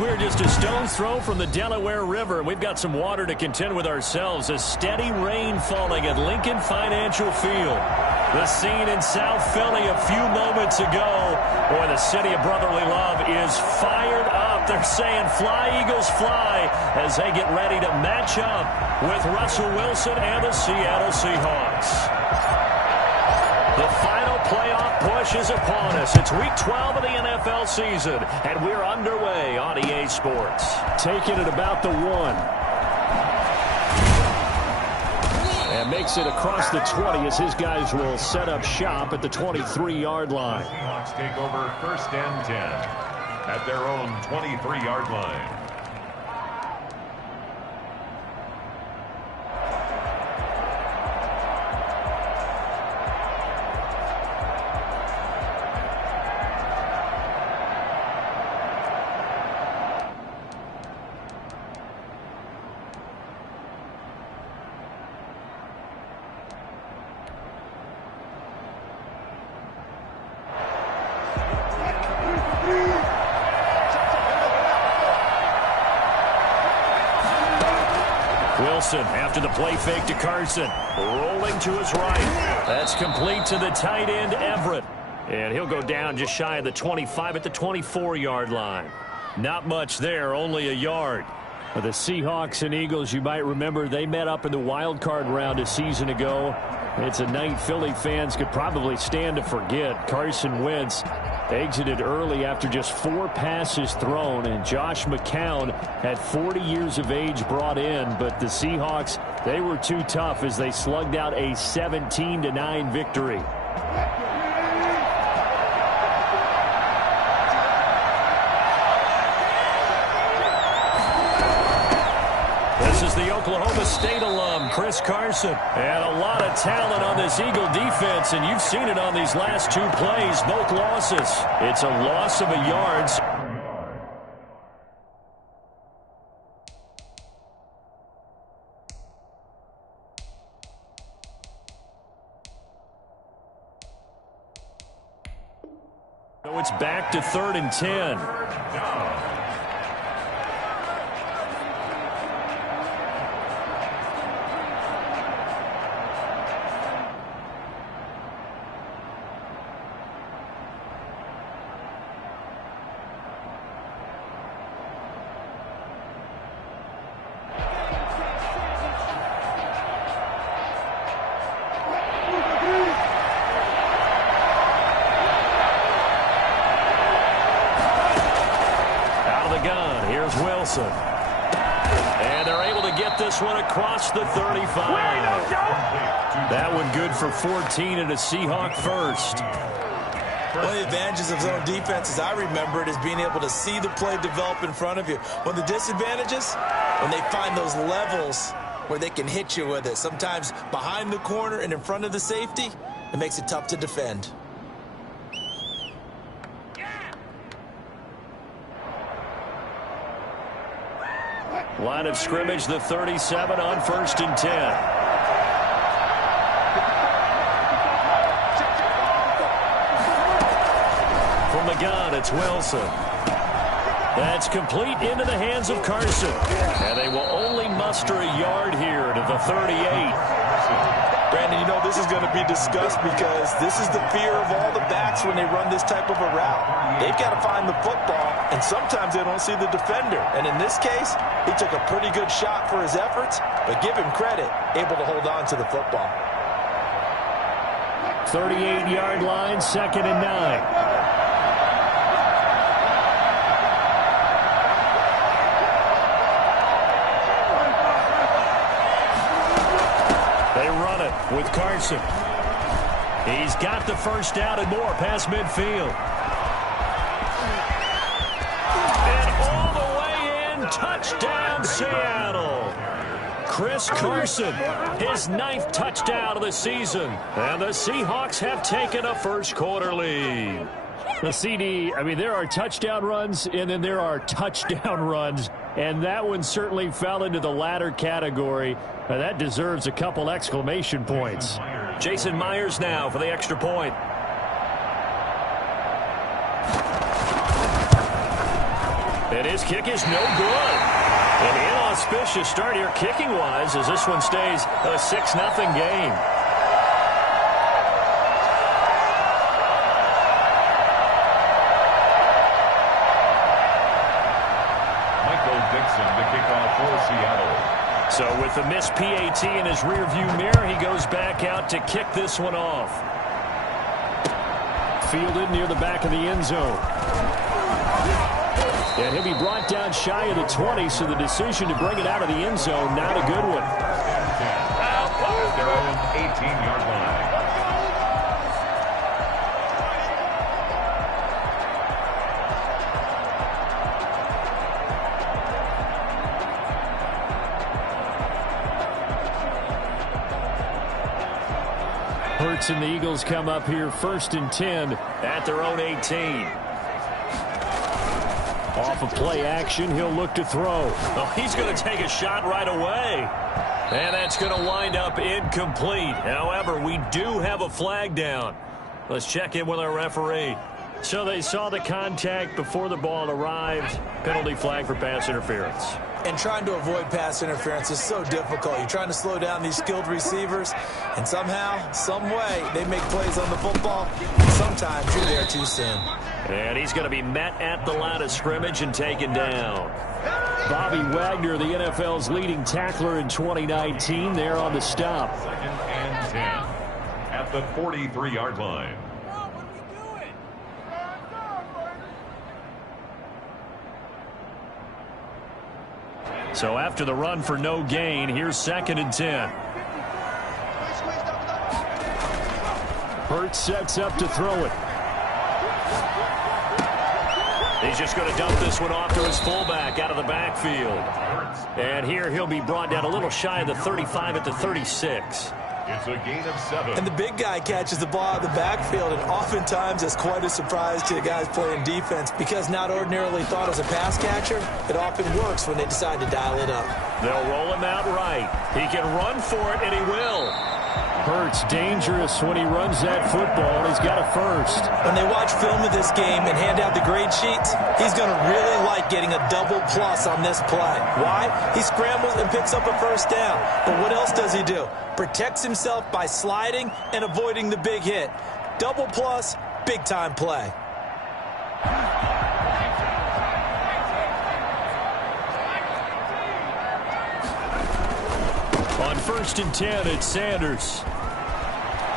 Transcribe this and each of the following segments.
We're just a stone's throw from the Delaware River. We've got some water to contend with ourselves. A steady rain falling at Lincoln Financial Field. The scene in South Philly a few moments ago. Boy, the city of brotherly love is fired up. They're saying fly, Eagles, fly, as they get ready to match up with Russell Wilson and the Seattle Seahawks. The final playoff push is upon us. It's Week 12 of the NFL season, and we're underway on EA Sports. Taking it about the 1. And makes it across the 20 as his guys will set up shop at the 23-yard line. The Seahawks take over 1st and 10 at their own 23-yard line. Wilson after the play fake to Carson. Rolling to his right. That's complete to the tight end, Everett. And he'll go down just shy of the 25 at the 24-yard line. Not much there, only a yard. For the Seahawks and Eagles, you might remember they met up in the wild card round a season ago. It's a night Philly fans could probably stand to forget. Carson Wentz exited early after just 4 passes thrown, and Josh McCown had 40 years of age brought in, but the Seahawks, they were too tough as they slugged out a 17-9 victory. This is the Oklahoma State alum, Chris Carson. And a lot of talent on this Eagle defense, and you've seen it on these last 2 plays, both losses. It's a loss of a yard. So it's back to 3rd and 10. Wilson. And they're able to get this one across the 35. That one good for 14 and a Seahawk first. One of the advantages of zone defense, as I remember it, is being able to see the play develop in front of you. One of the disadvantages, when they find those levels where they can hit you with it, sometimes behind the corner and in front of the safety, it makes it tough to defend. Line of scrimmage, the 37 on 1st and 10. From the gun, it's Wilson. That's complete into the hands of Carson. And they will only muster a yard here to the 38. Brandon, you know this is going to be discussed because this is the fear of all the backs when they run this type of a route. They've got to find the football, and sometimes they don't see the defender. And in this case, he took a pretty good shot for his efforts, but give him credit, able to hold on to the football. 38-yard line, 2nd and 9. With Carson. He's got the first down and more past midfield. And all the way in, touchdown Seattle. Chris Carson, his 9th touchdown of the season. And the Seahawks have taken a first-quarter lead. The CD, I mean, there are touchdown runs, and then there are touchdown runs. And that one certainly fell into the latter category. That deserves a couple exclamation points. Jason Myers now for the extra point. And his kick is no good. An inauspicious start here kicking-wise as this one stays a 6-0 game. The kickoff for Seattle. So with the missed PAT in his rearview mirror, he goes back out to kick this one off. Fielded near the back of the end zone. And he'll be brought down shy of the 20, so the decision to bring it out of the end zone, not a good one. At their own 18-yard line. Hurts and the Eagles come up here 1st and 10 at their own 18. Off of play action, he'll look to throw. Oh, he's going to take a shot right away. And that's going to wind up incomplete. However, we do have a flag down. Let's check in with our referee. So they saw the contact before the ball arrived. Penalty flag for pass interference. And trying to avoid pass interference is so difficult. You're trying to slow down these skilled receivers, and somehow, some way, they make plays on the football. And sometimes you're there too soon. And he's going to be met at the line of scrimmage and taken down. Bobby Wagner, the NFL's leading tackler in 2019, there on the stop. 2nd and 10 at the 43-yard line. So after the run for no gain, here's 2nd and 10. Hurts sets up to throw it. He's just going to dump this one off to his fullback out of the backfield. And here he'll be brought down a little shy of the 35 at the 36. It's a gain of 7. And the big guy catches the ball out of the backfield, and oftentimes it's quite a surprise to the guys playing defense because not ordinarily thought as a pass catcher, it often works when they decide to dial it up. They'll roll him out right. He can run for it, and he will. Hurts dangerous when he runs that football, and he's got a first. When they watch film of this game and hand out the grade sheets, he's going to really like getting a double plus on this play. Why? He scrambles and picks up a first down. But what else does he do? Protects himself by sliding and avoiding the big hit. Double plus, big-time play. On 1st and 10, it's Sanders.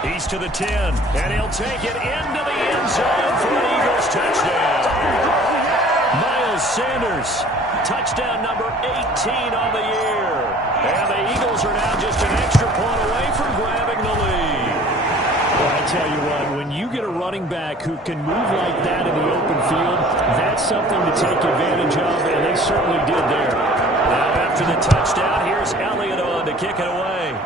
He's to the 10, and he'll take it into the end zone for an Eagles touchdown. Miles Sanders, touchdown number 18 on the year. And the Eagles are now just an extra point away from grabbing the lead. Well, I tell you what, when you get a running back who can move like that in the open field, that's something to take advantage of, and they certainly did there. Now after the touchdown, here's Elliott on to kick it away.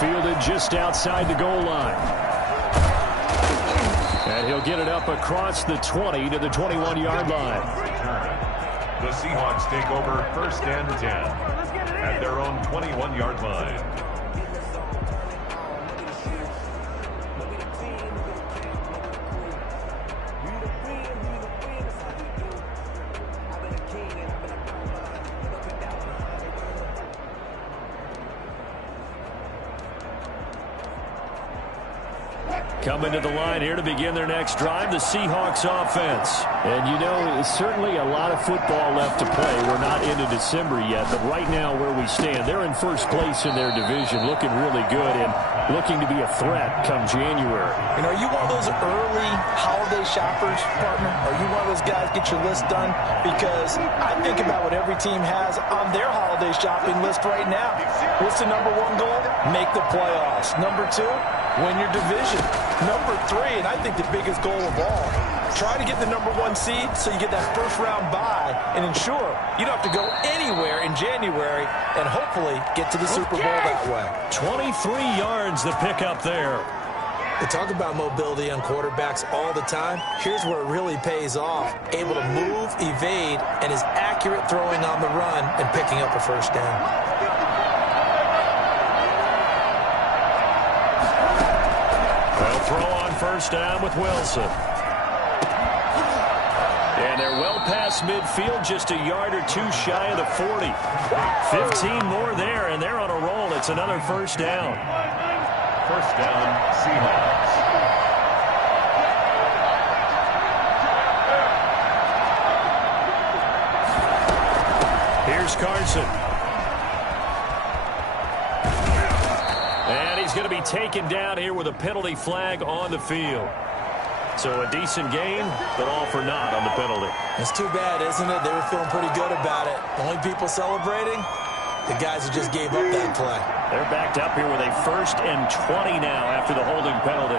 Fielded just outside the goal line. And he'll get it up across the 20 to the 21-yard line. The Seahawks take over 1st and 10 at their own 21-yard line. Coming to the line here to begin their next drive, the Seahawks offense. And you know, certainly a lot of football left to play. We're not into December yet, but right now where we stand, they're in 1st place in their division, looking really good and looking to be a threat come January. And are you one of those early holiday shoppers, partner? Are you one of those guys get your list done? Because I think about what every team has on their holiday shopping list right now. What's the number 1 goal? Make the playoffs. Number 2, win your division. Number 3, and I think the biggest goal of all, try to get the number 1 seed so you get that first-round bye and ensure you don't have to go anywhere in January and hopefully get to the Super Bowl that way. 23 yards the pickup there. They talk about mobility on quarterbacks all the time. Here's where it really pays off. Able to move, evade, and is accurate throwing on the run and picking up a first down. Throw on 1st down with Wilson. And they're well past midfield, just a yard or two shy of the 40. 15 more there, and they're on a roll. It's another first down. First down, Seahawks. Here's Carson. And he's going to be taken down here with a penalty flag on the field. So a decent game, but all for naught on the penalty. It's too bad, isn't it? They were feeling pretty good about it. The only people celebrating, the guys who just gave up that play. They're backed up here with a 1st and 20 now after the holding penalty.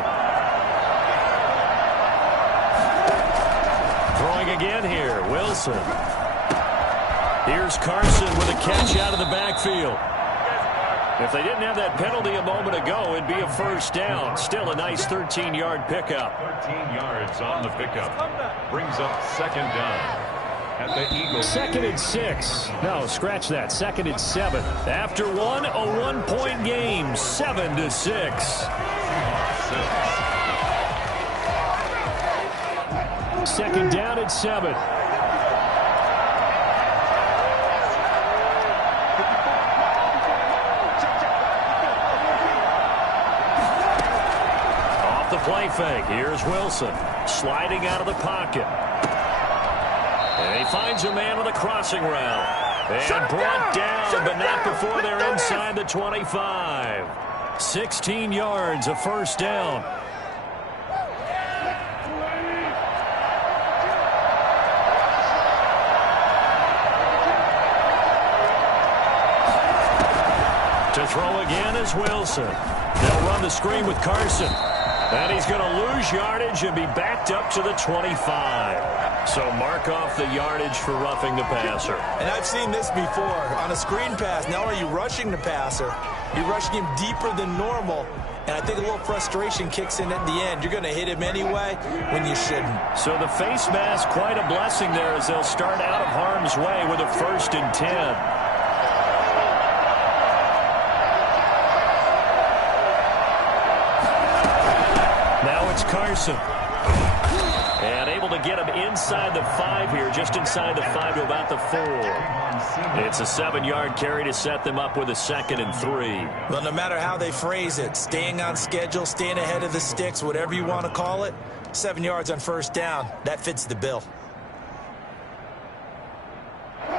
Throwing again here, Wilson. Here's Carson with a catch out of the backfield. If they didn't have that penalty a moment ago, it'd be a first down. Still a nice 13-yard pickup. 13 yards on the pickup. Brings up second down at the Eagles. 2nd and 6. No, scratch that. 2nd and 7. After one, a one-point game. 7-6. 2nd down at 7. Play fake. Here's Wilson sliding out of the pocket. And he finds a man on the crossing route. And brought down, but not before they're inside the 25. 16 yards, a first down. To throw again is Wilson. They'll run the screen with Carson. And he's going to lose yardage and be backed up to the 25. So mark off the yardage for roughing the passer. And I've seen this before. On a screen pass, not only are you rushing the passer, you're rushing him deeper than normal. And I think a little frustration kicks in at the end. You're going to hit him anyway when you shouldn't. So the face mask, quite a blessing there as they'll start out of harm's way with a 1st and 10. It's Carson. And able to get him inside the 5 here, just inside the 5 to about the 4. It's a 7-yard carry to set them up with a 2nd and 3. Well, no matter how they phrase it, staying on schedule, staying ahead of the sticks, whatever you want to call it, 7 yards on first down, that fits the bill.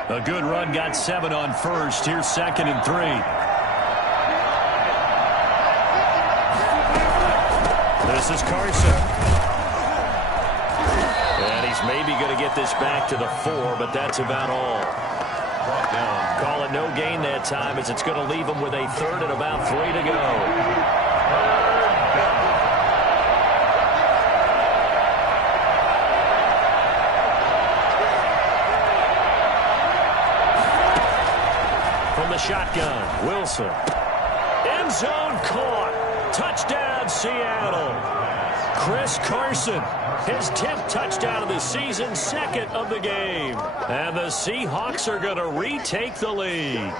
A good run got 7 on first. Here's 2nd and 3. This is Carson. And he's maybe going to get this back to the 4, but that's about all. Brought down. Call it no gain that time as it's going to leave him with a 3rd and about 3 to go. From the shotgun, Wilson. End zone caught. Touchdown, Seattle. Chris Carson, his 10th touchdown of the season, 2nd of the game. And the Seahawks are going to retake the lead.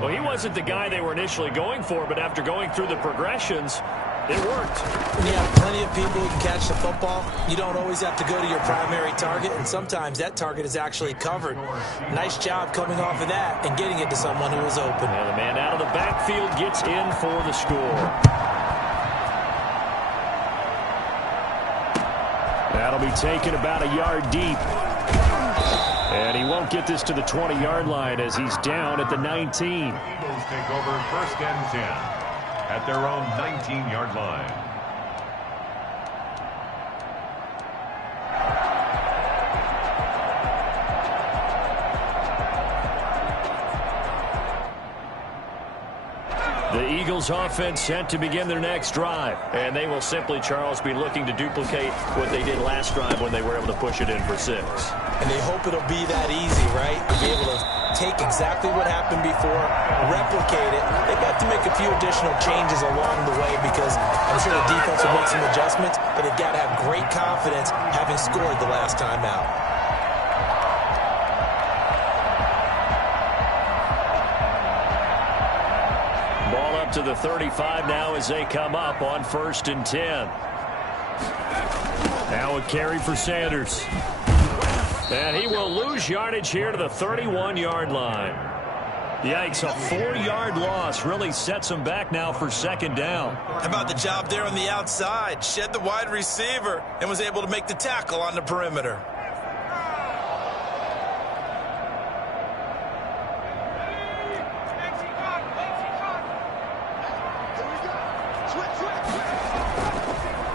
Well, he wasn't the guy they were initially going for, but after going through the progressions, it worked. When you have plenty of people who can catch the football, you don't always have to go to your primary target, and sometimes that target is actually covered. Nice job coming off of that and getting it to someone who was open. And the man out of the backfield gets in for the score. That'll be taken about a yard deep. And he won't get this to the 20-yard line as he's down at the 19. Eagles take over 1st and 10 at their own 19-yard line. The Eagles offense set to begin their next drive. And they will simply, Charles, be looking to duplicate what they did last drive when they were able to push it in for 6. And they hope it'll be that easy, right? To be able to take exactly what happened before, replicate it. They've got to make a few additional changes along the way because I'm sure the defense will make some adjustments, but they've got to have great confidence having scored the last time out. Ball up to the 35 now as they come up on 1st and 10. Now a carry for Sanders. And he will lose yardage here to the 31-yard line. Yikes, a 4-yard loss really sets him back now for second down. How about the job there on the outside? Shed the wide receiver and was able to make the tackle on the perimeter.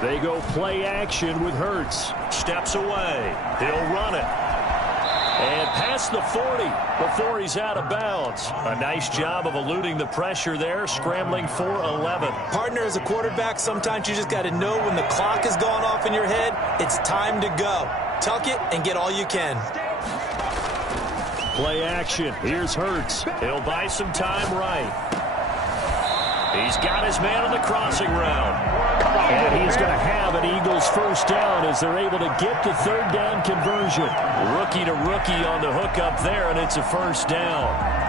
They go play action with Hurts. Steps away. He'll run it. And past the 40 before he's out of bounds. A nice job of eluding the pressure there, scrambling for 11. Partner, as a quarterback, sometimes you just got to know when the clock has gone off in your head, it's time to go. Tuck it and get all you can. Play action. Here's Hurts. He'll buy some time right. He's got his man on the crossing route. And he's going to have an Eagles first down as they're able to get the third down conversion. Rookie to rookie on the hook up there, and it's a first down.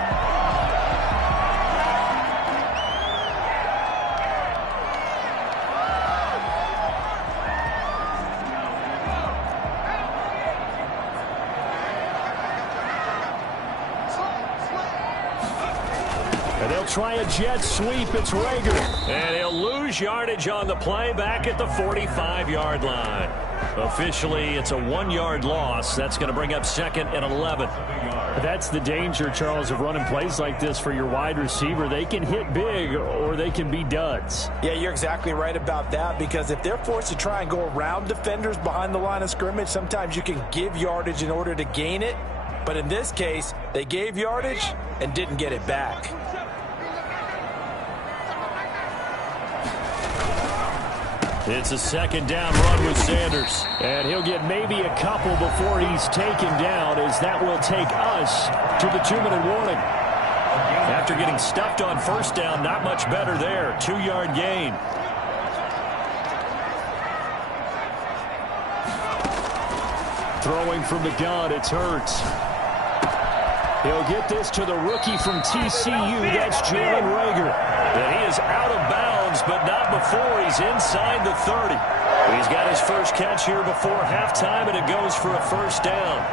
Try a jet sweep. It's Rager. And he'll lose yardage on the play back at the 45-yard line. Officially, it's a 1-yard loss. That's going to bring up second and 11. That's the danger, Charles, of running plays like this for your wide receiver. They can hit big or they can be duds. Yeah, you're exactly right about that, because if they're forced to try and go around defenders behind the line of scrimmage, sometimes you can give yardage in order to gain it. But in this case, they gave yardage and didn't get it back. It's a second down run with Sanders. And he'll get maybe a couple before he's taken down, as that will take us to the 2-minute warning. After getting stuffed on first down, not much better there. 2-yard gain. Throwing from the gun, it's Hurts. He'll get this to the rookie from TCU. That's Jalen Rager. And he is out of bounds, but not before he's inside the 30. He's got his first catch here before halftime, and it goes for a first down.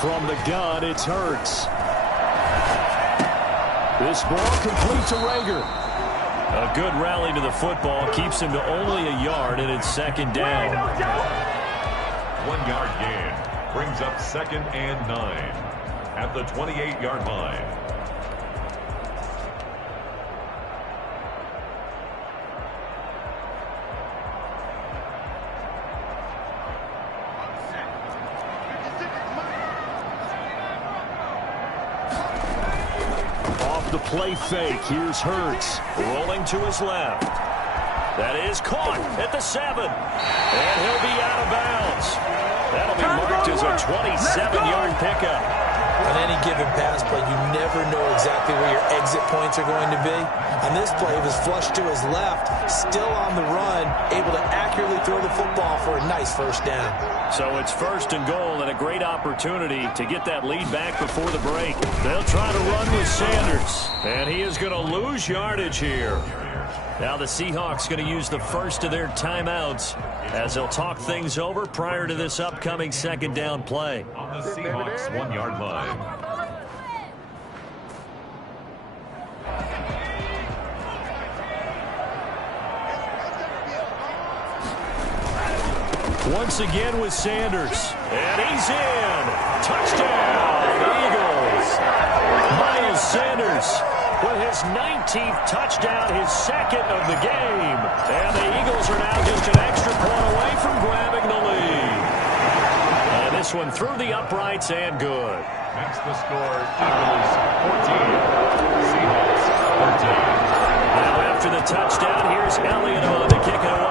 From the gun, it's Hurts. This ball complete to Rager. A good rally to the football keeps him to only a yard, and it's second down. 1-yard gain brings up second and 9 at the 28-yard line. The play fake. Here's Hurts. Rolling to his left. That is caught at the 7. And he'll be out of bounds. That'll be marked as a 27-yard pickup. On any given pass play, you never know exactly where your exit points are going to be. On this play, it was flushed to his left, still on the run, able to accurately throw the football for a nice first down. So it's first and goal, and a great opportunity to get that lead back before the break. They'll try to run with Sanders, and he is going to lose yardage here. Now the Seahawks going to use the first of their timeouts as they'll talk things over prior to this upcoming second down play. On the Seahawks 1-yard line. Once again with Sanders. And he's in. Touchdown, Eagles. Miles Sanders with his 19th touchdown, his second of the game. And the Eagles are now just an extra point away from grabbing the lead. And this one through the uprights and good. Makes the score Eagles 14, Seahawks 13. Now after the touchdown, here's Elliott on to kick it away.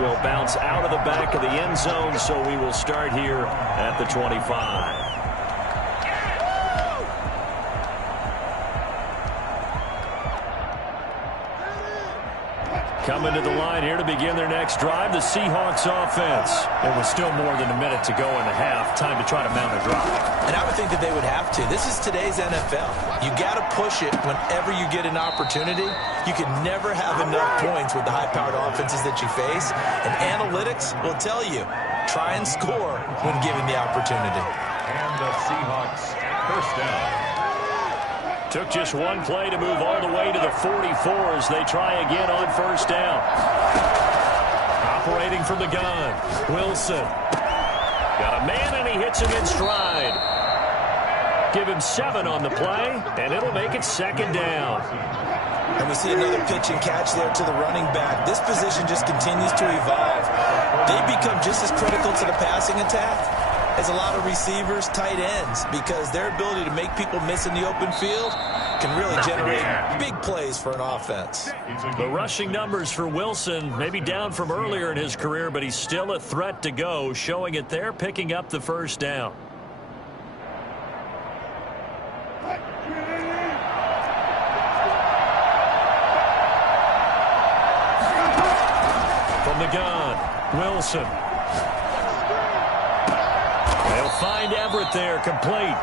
Will bounce out of the back of the end zone, so we will start here at the 25. Coming to the line here to begin their next drive, the Seahawks offense. There was still more than a minute to go in the half. Time to try to mount a drive. And I would think that they would have to. This is today's NFL. You got to push it whenever you get an opportunity. You can never have enough points with the high-powered offenses that you face. And analytics will tell you, try and score when given the opportunity. And the Seahawks first down. Took just one play to move all the way to the 44 as they try again on first down. Operating from the gun, Wilson. Got a man, and he hits him in stride. Give him 7 on the play, and it'll make it second down. And we see another pitch and catch there to the running back. This position just continues to evolve. They become just as critical to the passing attack as a lot of receivers, tight ends, because their ability to make people miss in the open field can really generate big plays for an offense. The rushing numbers for Wilson may be down from earlier in his career, but he's still a threat to go, showing it there, picking up the first down. From the gun, Wilson. They'll find Everett there, complete.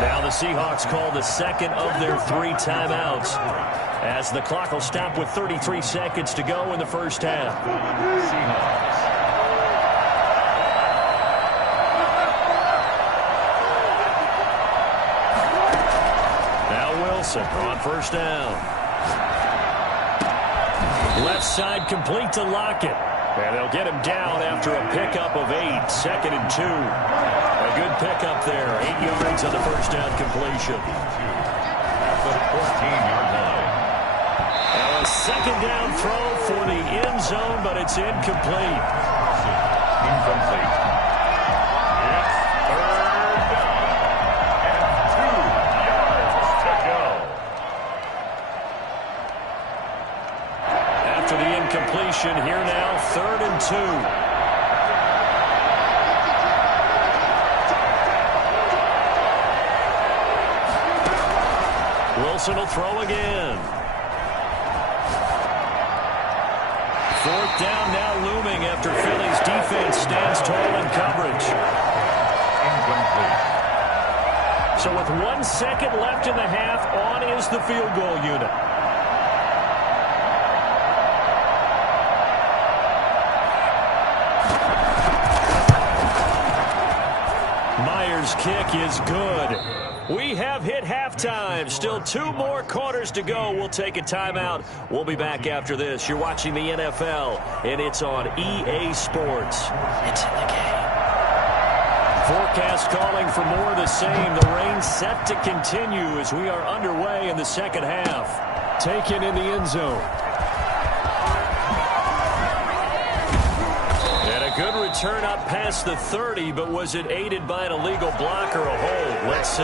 Now the Seahawks call the second of their 3 timeouts as the clock will stop with 33 seconds to go in the first half. Now Wilson on first down. Left side complete to Lockett. And they'll get him down after a pickup of 8, 2nd and 2. A good pickup there, 8 yards on the first down completion. At the 14-yard line. Now a second down throw for the end zone, but it's incomplete. Incomplete. It's third down and 2 yards to go. After the incompletion, here now, 3rd and 2. Wilson will throw again. 4th down now looming after Philly's defense stands tall in coverage. Incomplete. So with 1 second left in the half, on is the field goal unit. Myers' kick is good. We have hit halftime. Still 2 more quarters to go. We'll take a timeout. We'll be back after this. You're watching the NFL, and it's on EA Sports. It's in the game. Forecast calling for more of the same. The rain set to continue as we are underway in the second half. Taken in the end zone. Good return up past the 30, but was it aided by an illegal block or a hold? Let's see.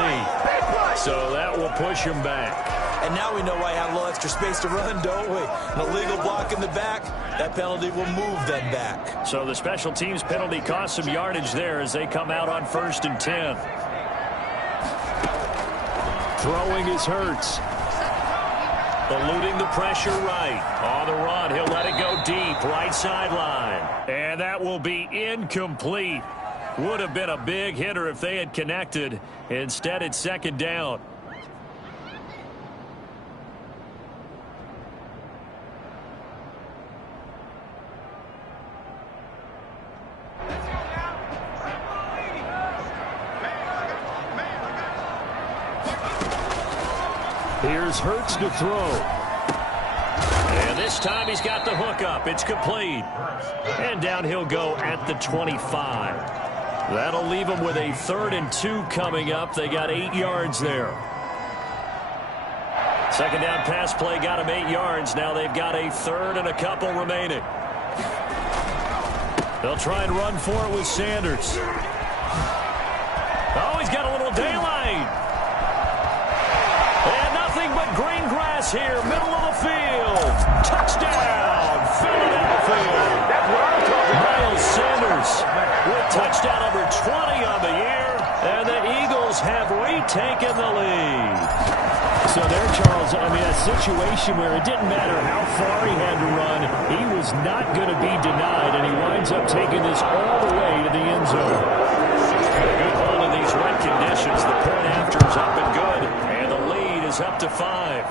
So that will push him back. And now we know why he had a little extra space to run, don't we? An illegal block in the back, that penalty will move them back. So the special teams penalty cost some yardage there as they come out on 1st and 10. Throwing is Hurts. Eluding the pressure right. On the run, he'll let it go deep, right sideline. And that will be incomplete. Would have been a big hitter if they had connected. Instead, it's 2nd down. Here's Hurts to throw. And this time he's got the hook up. It's complete. And down he'll go at the 25. That'll leave him with a 3rd and 2 coming up. They got 8 yards there. 2nd down pass play got him 8 yards. Now they've got a 3rd and a couple remaining. They'll try and run for it with Sanders. Oh, he's got a little daylight. And nothing but green grass here, middle of the field. Touchdown, Philadelphia. Miles Sanders with touchdown number 20 on the year, and the Eagles have retaken the lead. So there, Charles, I mean, a situation where it didn't matter how far he had to run, he was not going to be denied, and he winds up taking this all the way to the end zone. Good hold in these wet conditions. The point after is up and good, and the lead is up to 5.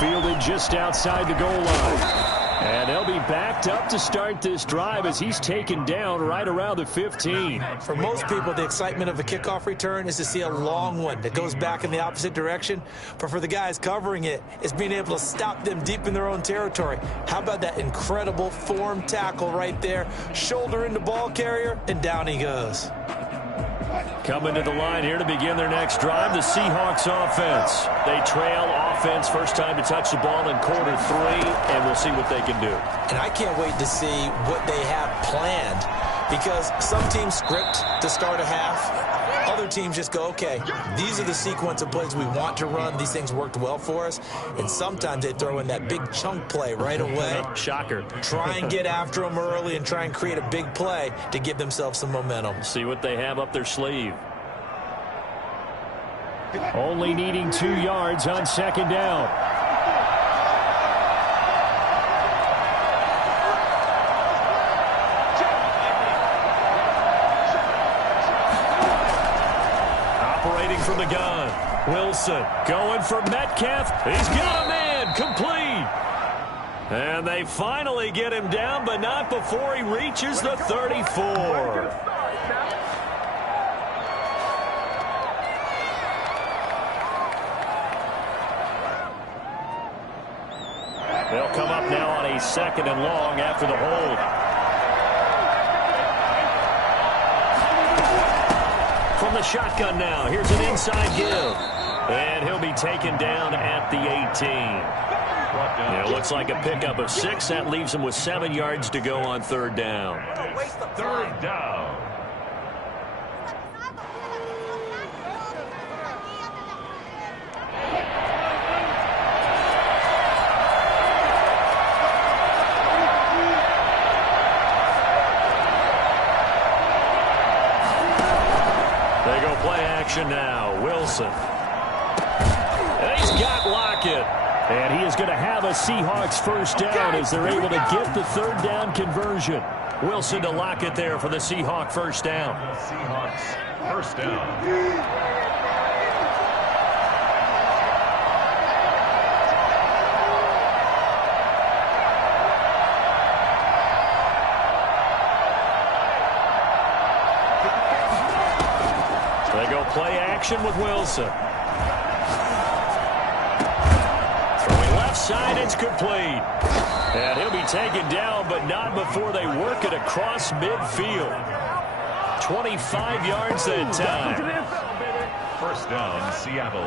Fielded just outside the goal line. And they'll be backed up to start this drive as he's taken down right around the 15. For most people, the excitement of a kickoff return is to see a long one that goes back in the opposite direction. But for the guys covering it, it's being able to stop them deep in their own territory. How about that incredible form tackle right there? Shoulder into ball carrier, and down he goes. Coming to the line here to begin their next drive, the Seahawks offense. They trail offense, first time to touch the ball in quarter 3, and we'll see what they can do. And I can't wait to see what they have planned, because some teams script to start a half. Other teams just go, okay, these are the sequence of plays we want to run. These things worked well for us. And sometimes they throw in that big chunk play right away. Shocker. Try and get after them early and try and create a big play to give themselves some momentum. See what they have up their sleeve. Only needing 2 yards on second down. Operating from the gun. Wilson going for Metcalf. He's got a man. Complete. And they finally get him down, but not before he reaches the 34. They'll come up now on a 2nd and long after the hold. From the shotgun now, here's an inside give. And he'll be taken down at the 18. It looks like a pickup of 6. That leaves him with 7 yards to go on 3rd down. 3rd down. Now, Wilson. And he's got Lockett. And he is going to have a Seahawks first down as they're able to get the 3rd down conversion. Wilson to Lockett there for the Seahawk first down. The Seahawks first down. Play action with Wilson. Throwing left side, it's complete. And he'll be taken down, but not before they work it across midfield. 25 yards that time. First down, Seattle.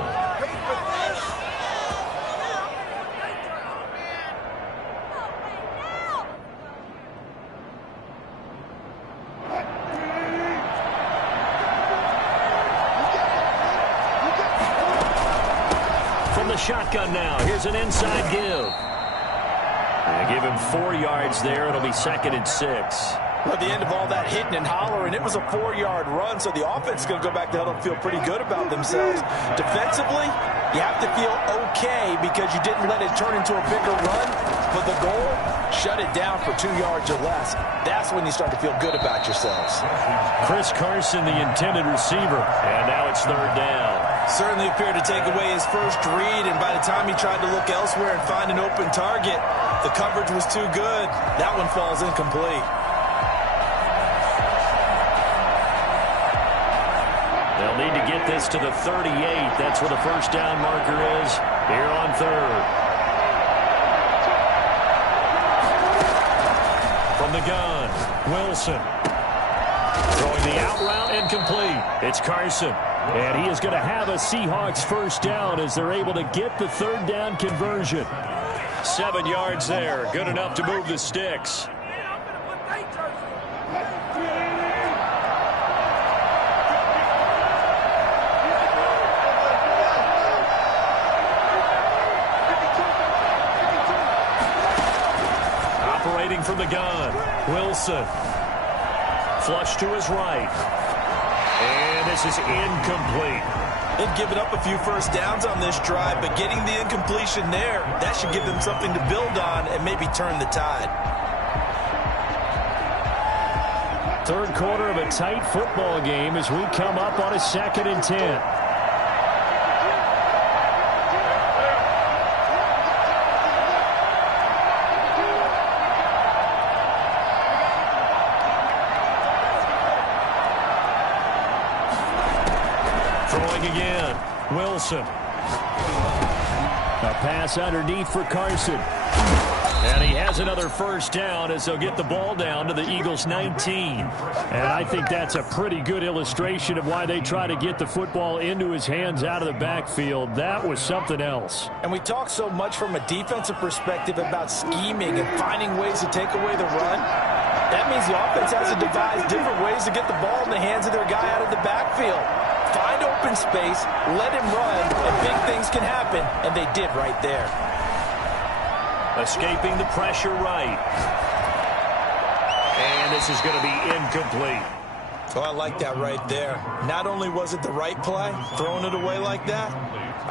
Shotgun now. Here's an inside give. And give him 4 yards there. It'll be 2nd and 6. At the end of all that hitting and hollering, it was a 4-yard run, so the offense is going to go back to hell and feel pretty good about themselves. Defensively, you have to feel okay because you didn't let it turn into a bigger run. But the goal, shut it down for 2 yards or less. That's when you start to feel good about yourselves. Chris Carson, the intended receiver. And now it's 3rd down. Certainly appeared to take away his first read, and by the time he tried to look elsewhere and find an open target, the coverage was too good. That one falls incomplete. They'll need to get this to the 38. That's where the first down marker is here on 3rd. From the gun, Wilson. Throwing the out route incomplete. It's Carson. And he is going to have a Seahawks first down as they're able to get the 3rd down conversion. 7 yards there. Good enough to move the sticks. Operating from the gun, Wilson. Flush to his right. And this is incomplete. They've given up a few first downs on this drive, but getting the incompletion there, that should give them something to build on and maybe turn the tide. Third quarter of a tight football game as we come up on a 2nd and 10. Throwing again, Wilson. A pass underneath for Carson. And he has another first down as they'll get the ball down to the Eagles' 19. And I think that's a pretty good illustration of why they try to get the football into his hands out of the backfield. That was something else. And we talk so much from a defensive perspective about scheming and finding ways to take away the run. That means the offense has to devise different ways to get the ball in the hands of their guy out of the backfield. Find open space, let him run, and big things can happen, and they did right there. Escaping the pressure right. And this is going to be incomplete. Oh, I like that right there. Not only was it the right play, throwing it away like that,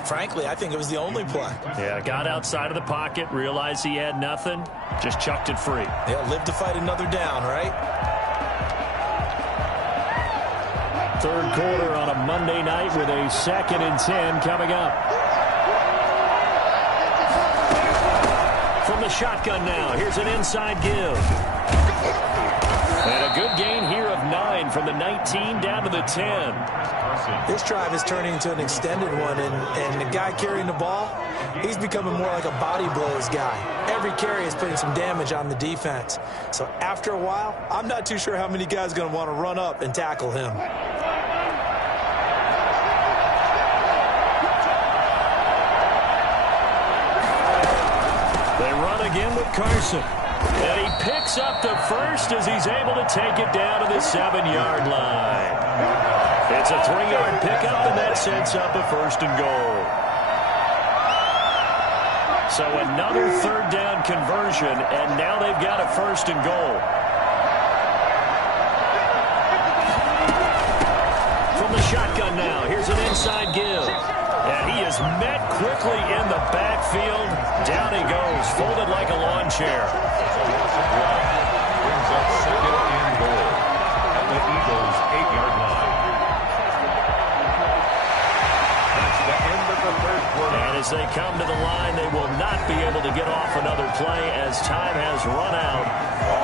frankly, I think it was the only play. Yeah, got outside of the pocket, realized he had nothing, just chucked it free. Yeah, live to fight another down, right? Third quarter on a Monday night with a 2nd and 10 coming up. From the shotgun now, here's an inside give. And a good gain here of 9 from the 19 down to the 10. This drive is turning into an extended one, and the guy carrying the ball, he's becoming more like a body blows guy. Every carry is putting some damage on the defense. So after a while, I'm not too sure how many guys are going to want to run up and tackle him. They run again with Carson. And he picks up the first as he's able to take it down to the 7-yard line. It's a 3-yard pickup, and that sets up a 1st and goal. So another 3rd down conversion, and now they've got a 1st and goal. From the shotgun now, here's an inside give. And he is met quickly in the backfield. Down he goes, folded like a lawn chair. Brings up 2nd and goal at the Eagles' 8-yard line. That's the end of the 3rd quarter. And as they come to the line, they will not be able to get off another play as time has run out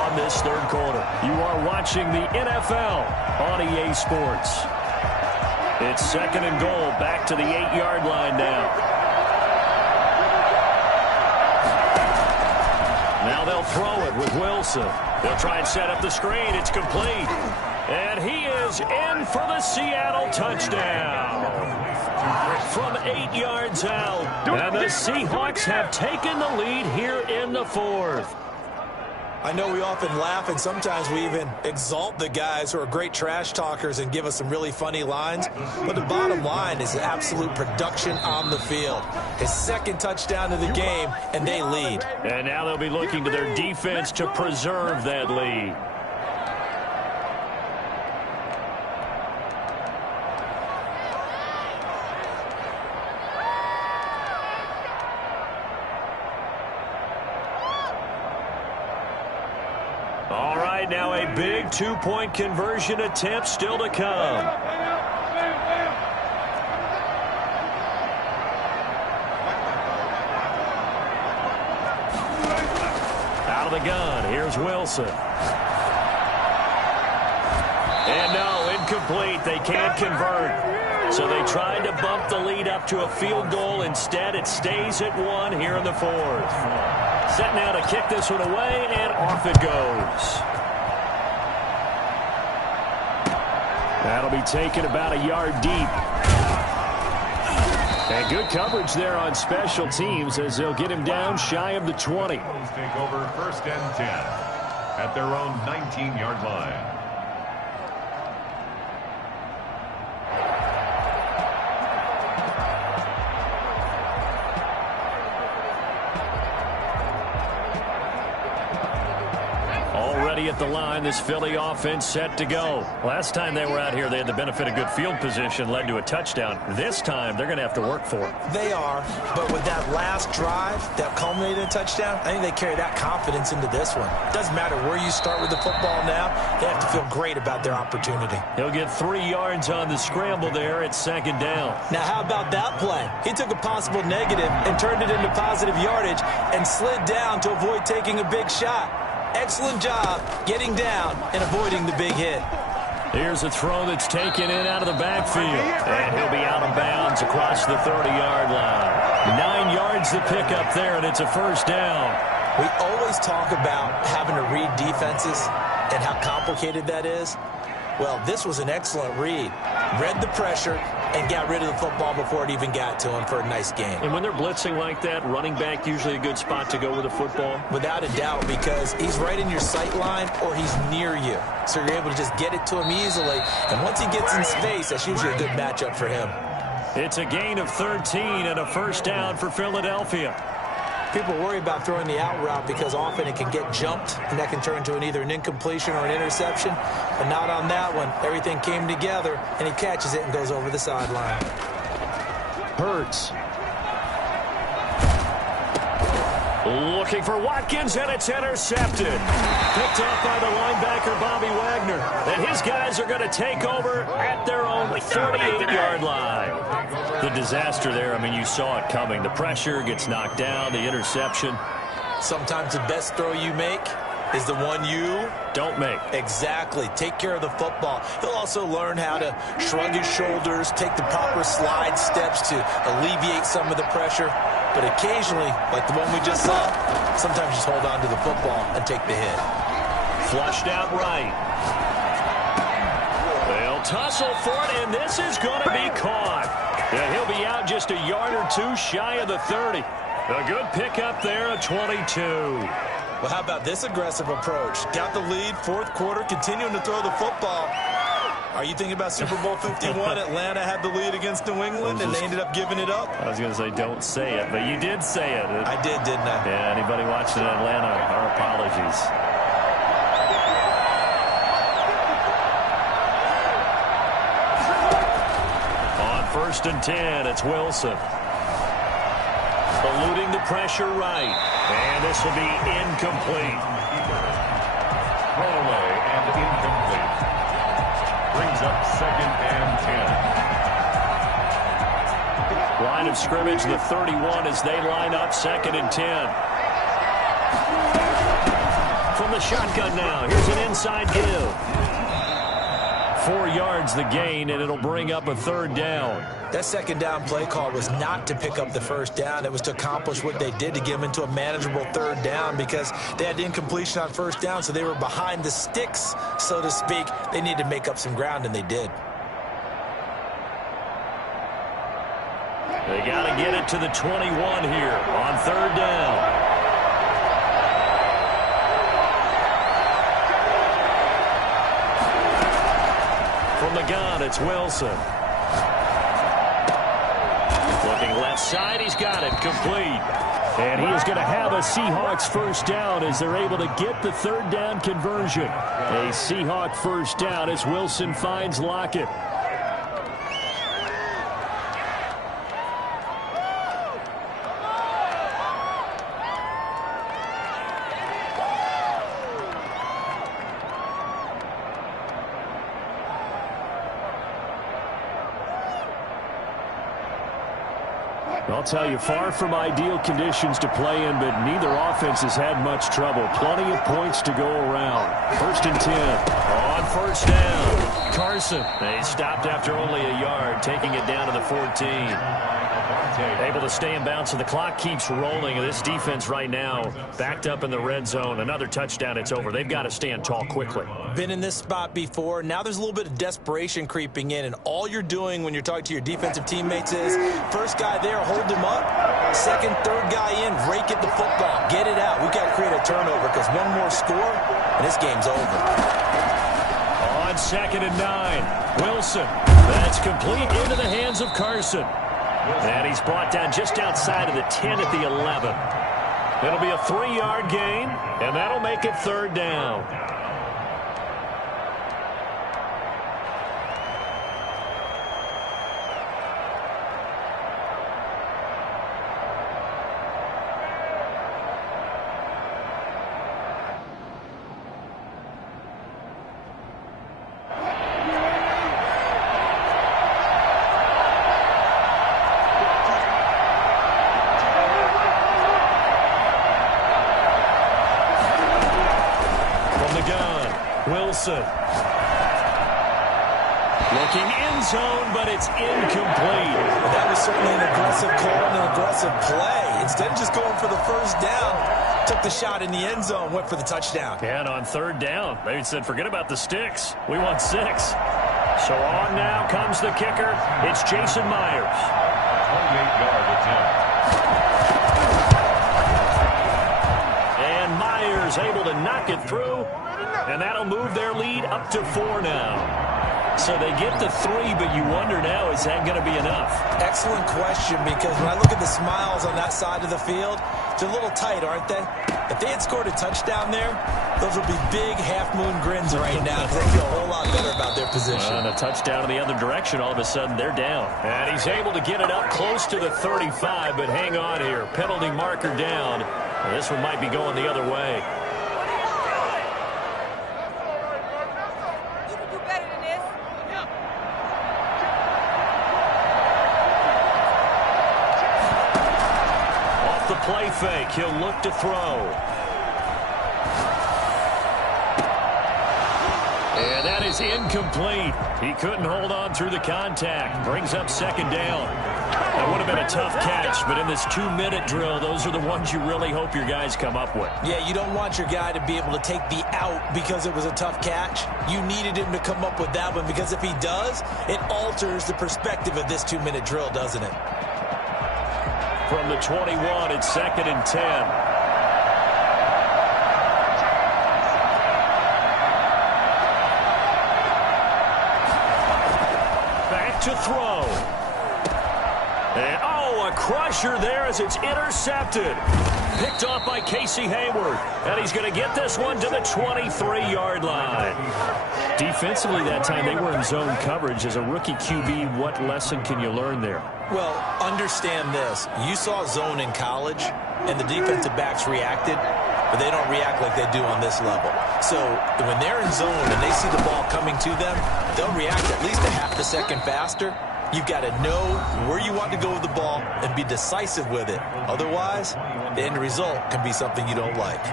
on this 3rd quarter. You are watching the NFL on EA Sports. It's 2nd and goal, back to the 8-yard line now. Now they'll throw it with Wilson. They'll try and set up the screen. It's complete. And he is in for the Seattle touchdown. From 8 yards out. And the Seahawks have taken the lead here in the 4th. I know we often laugh, and sometimes we even exalt the guys who are great trash talkers and give us some really funny lines. But the bottom line is absolute production on the field. His 2nd touchdown of the game, and they lead. And now they'll be looking to their defense to preserve that lead. All right, now a big 2-point conversion attempt still to come. Out of the gun, here's Wilson. And no, incomplete. They can't convert. So they tried to bump the lead up to a field goal. Instead, it stays at 1 here in the 4th. Set now to kick this one away, and off it goes. That'll be taken about a yard deep. And good coverage there on special teams as they'll get him down shy of the 20. Eagles take over 1st and 10 at their own 19-yard line. ready at the line. This Philly offense set to go. Last time they were out here, they had the benefit of good field position, led to a touchdown. This time, they're going to have to work for it. They are, but with that last drive that culminated in a touchdown, I think they carry that confidence into this one. It doesn't matter where you start with the football now. They have to feel great about their opportunity. He'll get 3 yards on the scramble there at 2nd down. Now, how about that play? He took a possible negative and turned it into positive yardage and slid down to avoid taking a big shot. Excellent job getting down and avoiding the big hit. Here's a throw that's taken in out of the backfield. And he'll be out of bounds across the 30-yard line. 9 yards to pick up there, and it's a 1st down. We always talk about having to read defenses and how complicated that is. Well, this was an excellent read. Read the pressure and got rid of the football before it even got to him for a nice game. And when they're blitzing like that, running back usually a good spot to go with the football? Without a doubt, because he's right in your sight line or he's near you. So you're able to just get it to him easily. And once he gets in space, that's usually a good matchup for him. It's a gain of 13 and a 1st down for Philadelphia. People worry about throwing the out route because often it can get jumped, and that can turn into either an incompletion or an interception. But not on that one. Everything came together, and he catches it and goes over the sideline. Hurts. Looking for Watkins, and it's intercepted. Picked off by the linebacker, Bobby Wagner. And his guys are going to take over at their own 48-yard line. The disaster there, I mean, you saw it coming. The pressure gets knocked down, the interception. Sometimes the best throw you make is the one you don't make. Exactly. Take care of the football. He'll also learn how to shrug his shoulders, take the proper slide steps to alleviate some of the pressure. But occasionally, like the one we just saw, sometimes just hold on to the football and take the hit. Flushed out right. They'll tussle for it, and this is going to be caught. Yeah, he'll be out just a yard or two shy of the 30. A good pickup there at 22. Well, how about this aggressive approach? Got the lead, 4th quarter, continuing to throw the football. Are you thinking about Super Bowl 51? Atlanta had the lead against New England, and they ended up giving it up? I was going to say, don't say it, but you did say it. I did, didn't I? Yeah, anybody watching in Atlanta, our apologies. On 1st and 10, it's Wilson. Eluding the pressure right. And this will be incomplete. Throwaway and incomplete. Brings up 2nd and 10. Line of scrimmage, the 31 as they line up 2nd and 10. From the shotgun now, here's an inside give. 4 yards the gain, and it'll bring up a 3rd down. That 2nd down play call was not to pick up the 1st down. It was to accomplish what they did to get them into a manageable 3rd down because they had incompletion on 1st down, so they were behind the sticks, so to speak. They needed to make up some ground, and they did. They got to get it to the 21 here on 3rd down. From the gun, it's Wilson. Looking left side, he's got it, complete. And he is going to have a Seahawks 1st down as they're able to get the 3rd down conversion. A Seahawk 1st down as Wilson finds Lockett. I'll tell you, far from ideal conditions to play in, but neither offense has had much trouble. Plenty of points to go around. 1st and 10. On 1st down, Carson. They stopped after only a yard, taking it down to the 14. Able to stay in bounds, so the clock keeps rolling. This defense right now backed up in the red zone. Another touchdown, it's over. They've got to stand tall quickly. Been in this spot before. Now there's a little bit of desperation creeping in, and all you're doing when you're talking to your defensive teammates is first guy there, hold him up. 2nd, 3rd guy in, rake at the football. Get it out. We've got to create a turnover because one more score, and this game's over. On 2nd and 9, Wilson. That's complete into the hands of Carson. And he's brought down just outside of the 10 at the 11. It'll be a 3-yard gain, and that'll make it 3rd down. gun. Wilson. Looking end zone, but it's incomplete. That was certainly an aggressive call and an aggressive play. Instead of just going for the first down, took the shot in the end zone, went for the touchdown. And on third down, they said, forget about the sticks. We want 6. So on now comes the kicker. It's Jason Myers. 28-yard attempt. And Myers able to knock it through. And that'll move their lead up to 4 now. So they get to 3, but you wonder now, is that going to be enough? Excellent question, because when I look at the smiles on that side of the field, they're a little tight, aren't they? If they had scored a touchdown there, those would be big half-moon grins right now because they feel a whole lot better about their position. And a touchdown in the other direction, all of a sudden they're down. And he's able to get it up close to the 35, but hang on here. Penalty marker down. And this one might be going the other way. Play fake. He'll look to throw. And that is incomplete. He couldn't hold on through the contact. Brings up second down. That would have been a tough catch, but in this 2-minute drill, those are the ones you really hope your guys come up with. Yeah, you don't want your guy to be able to take the out because it was a tough catch. You needed him to come up with that one, because if he does, it alters the perspective of this 2-minute drill, doesn't it? From the 21, it's 2nd and 10. Back to throw. And, a crusher there as it's intercepted. Picked off by Casey Hayward. And he's going to get this one to the 23-yard line. Defensively that time, they were in zone coverage. As a rookie QB, what lesson can you learn there? Well, understand this. You saw zone in college, and the defensive backs reacted, but they don't react like they do on this level. So when they're in zone and they see the ball coming to them, they'll react at least a half a second faster. You've got to know where you want to go with the ball and be decisive with it. Otherwise, the end result can be something you don't like.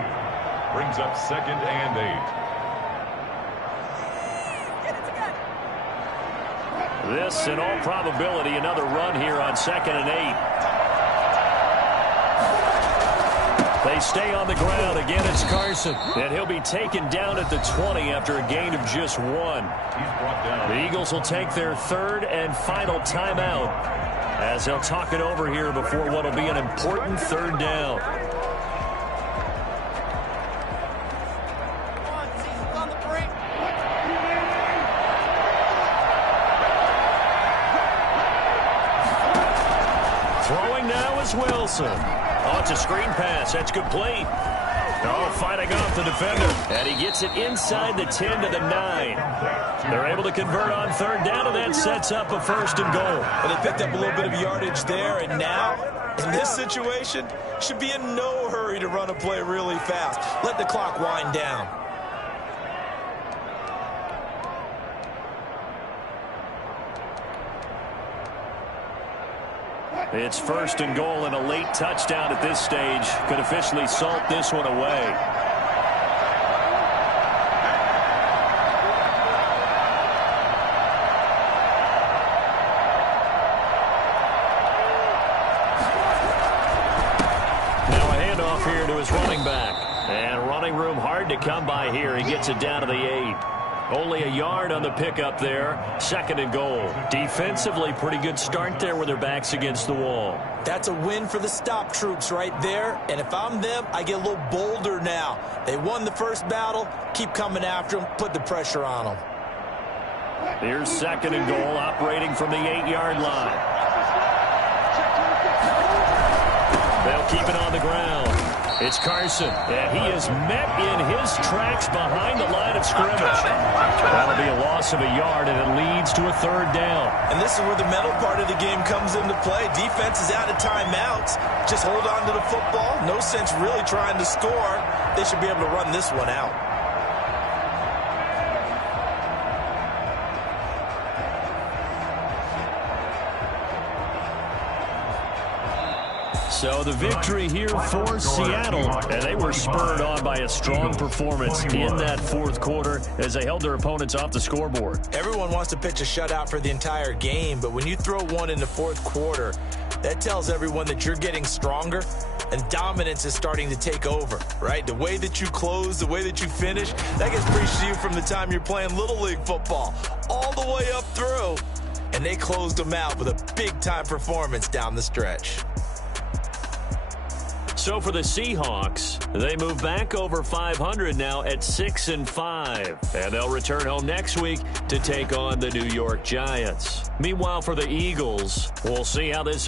Brings up 2nd and 8. This, in all probability, another run here on 2nd and 8. They stay on the ground. Again, it's Carson. And he'll be taken down at the 20 after a gain of just 1. The Eagles will take their 3rd and final timeout as they'll talk it over here before what will be an important 3rd down. Throwing now is Wilson. Oh, it's a screen pass. That's complete. Oh, fighting off the defender. And he gets it inside the 10 to the 9. They're able to convert on 3rd down, and that sets up a 1st and goal. Well, they picked up a little bit of yardage there, and now, in this situation, should be in no hurry to run a play really fast. Let the clock wind down. It's 1st and goal, and a late touchdown at this stage could officially salt this one away. Now a handoff here to his running back. And running room hard to come by here. He gets it down to the 8. Only a yard on the pickup there. 2nd and goal. Defensively, pretty good start there with their backs against the wall. That's a win for the stop troops right there. And if I'm them, I get a little bolder now. They won the first battle. Keep coming after them. Put the pressure on them. Here's 2nd and goal, operating from the 8-yard line. They'll keep it on the ground. It's Carson, and he is met in his tracks behind the line of scrimmage. That'll be a loss of a yard, and it leads to a 3rd down. And this is where the mental part of the game comes into play. Defense is out of timeouts. Just hold on to the football. No sense really trying to score. They should be able to run this one out. So the victory here for Seattle, and they were spurred on by a strong performance in that fourth quarter as they held their opponents off the scoreboard. Everyone wants to pitch a shutout for the entire game, but when you throw one in the fourth quarter, that tells everyone that you're getting stronger and dominance is starting to take over, right? The way that you close, the way that you finish, that gets preached to you from the time you're playing Little League football all the way up through, and they closed them out with a big-time performance down the stretch. So for the Seahawks, they move back over 500 now at 6-5. And they'll return home next week to take on the New York Giants. Meanwhile, for the Eagles, we'll see how this